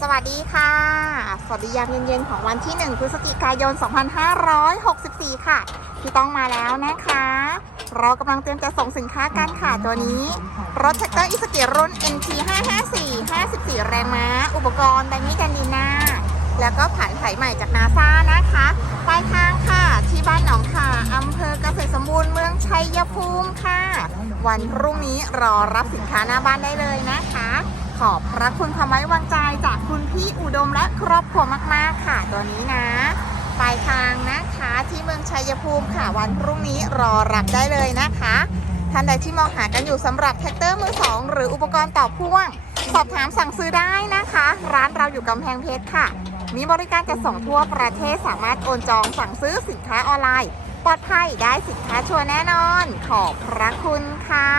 สวัสดีค่ะ สวัสดียามเย็นๆของวันที่ 1 พฤศจิกายน 2564 ค่ะ ที่ต้องมาแล้วนะคะ เรากำลังเตรียมจะส่งสินค้ากันค่ะ ตัวนี้ รถแท็กเตอร์อิสเกรุ่น NT 554 54 แรงม้า อุปกรณ์ไดมิกันดีนาแล้วก็ผ่านไถใหม่จากนาซานะคะปลายทางค่ะ ที่บ้านหนองขาอำเภอเกษตรสมบูรณ์เมืองชัยภูมิค่ะ วันพรุ่งนี้รอรับสินค้าหน้าบ้านได้เลยนะคะ ขอบพระคุณความไว้วางใจจากคุณพี่อุดมและครอบครัวมากๆค่ะตัวนี้นะปลายทางนะคะที่เมืองชัยภูมิค่ะวันพรุ่งนี้รอรับได้เลยนะคะท่านใดที่มองหากันอยู่สำหรับแท็กเตอร์มือสองหรืออุปกรณ์ต่อพ่วง สอบถามสั่งซื้อได้นะคะ ร้านเราอยู่กำแพงเพชรค่ะ มีบริการจัดส่งทั่วประเทศสามารถโอนจองสั่งซื้อสินค้าออนไลน์ ปลอดภัยได้สินค้าชัวร์แน่นอน ขอบพระคุณค่ะ